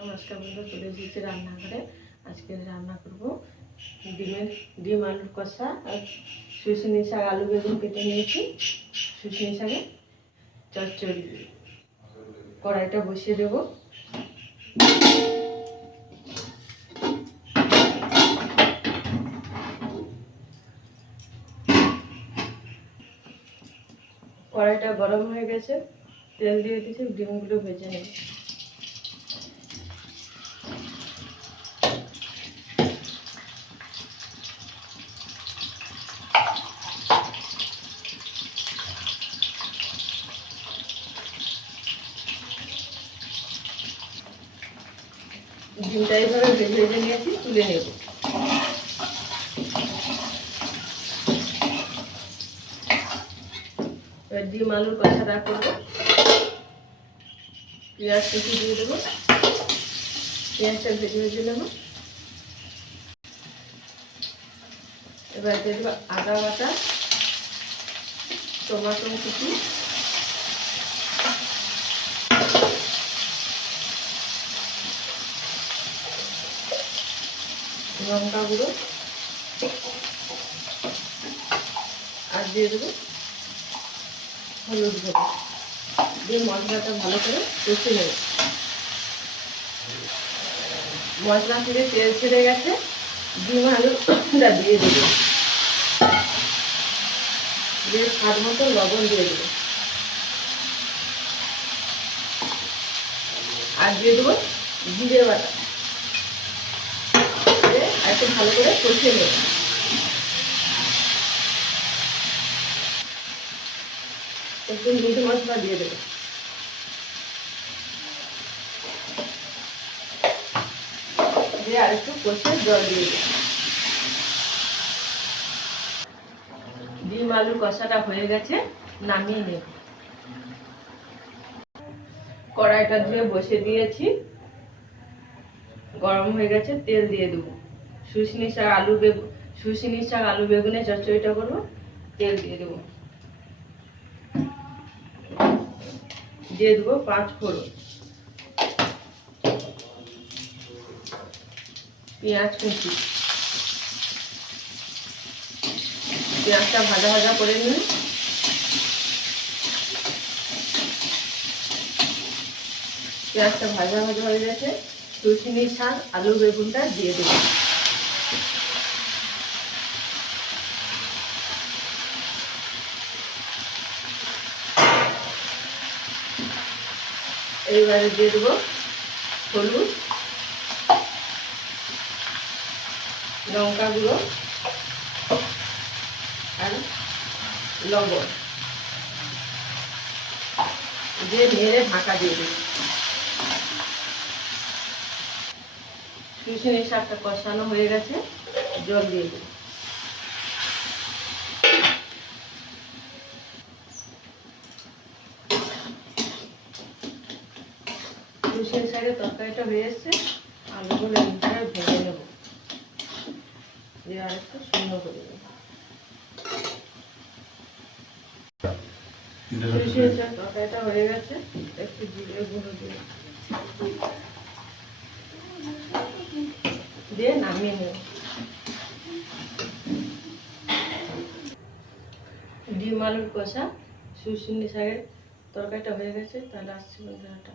নমস্কার বন্ধু, চলে এসেছি রান্নাঘরে। আজকে রান্না করব ডিম আলুর কষা আর শুশনি শাক, আলু বেগুন কেটে নিয়েছি। শুশনি শাকে চচ্চড়ি। কড়াইটা বসিয়ে দেব। কড়াইটা গরম হয়ে গেছে, তেল দিয়ে দিয়েছি, ডিমগুলো ভেজে নেব। ডিমটা এইভাবে ভেজে নিয়েছি, তুলে নেব। এবার ডিম আলুর কষাটা করবো। পেঁয়াজ কুচি দিয়ে দেবো, পেঁয়াজটা ভেজে নেব। এবার দিয়ে দেবো আদা বাটা, টমেটো কুচি, লঙ্কা গুঁড়ো, আর দিয়ে দেবো হলুদ গুঁড়ো। দিয়ে মশলাটা ভালো করে কষে নেব। মশলা থেকে তেল ছেড়ে গেছে, ডিম আলুটা দিয়ে দেবো। দিয়ে স্বাদ মতো লবণ দিয়ে দেবো, আর দিয়ে দেবো জিরে বাটা। একটু ভালো করে কষিয়ে নেব। একটু মিট মশলা দিয়ে দেবো। দিয়ে আর একটু কষে জল দিয়ে দেবো। ডিম আলুর কষাটা হয়ে গেছে, নামিয়ে নেব। কড়াইটা ধুয়ে বসে দিয়েছি, গরম হয়ে গেছে, তেল দিয়ে দেবো। শুশনি শাক আলু বেগুনের চচ্চড়িটা করবো। তেল দিয়ে দেবো, দিয়ে দেবো 5 ফোড়ন, পেঁয়াজ কুচি। পেঁয়াজটা ভাজা ভাজা করে নিন। পেঁয়াজটা ভাজা ভাজা হয়ে গেছে, শুশনি শাক আলু বেগুনটা দিয়ে দেবো। এইবারে দিয়ে দেবো হলুদ, লঙ্কা গুঁড়ো আর লবণ দিয়ে নেড়ে ঢাকা দিয়ে দেবো। শুশনি শাকটা কষানো হয়ে গেছে, জল দিয়ে দেবো। শুশনি শাকের তরকারিটা হয়ে এসছে, আলুগুলো ভেজে নেব। দিয়ে আর একটু শূন্য করে দেবো। শুশনি শাক তরকারিটা হয়ে গেছে, একটু জিরে গুঁড়ো দিয়ে নামিয়ে নেব। ডিম আলুর কষা শুশনি শাকের তরকারিটা হয়ে গেছে। তাহলে আসছি বন্ধুরা।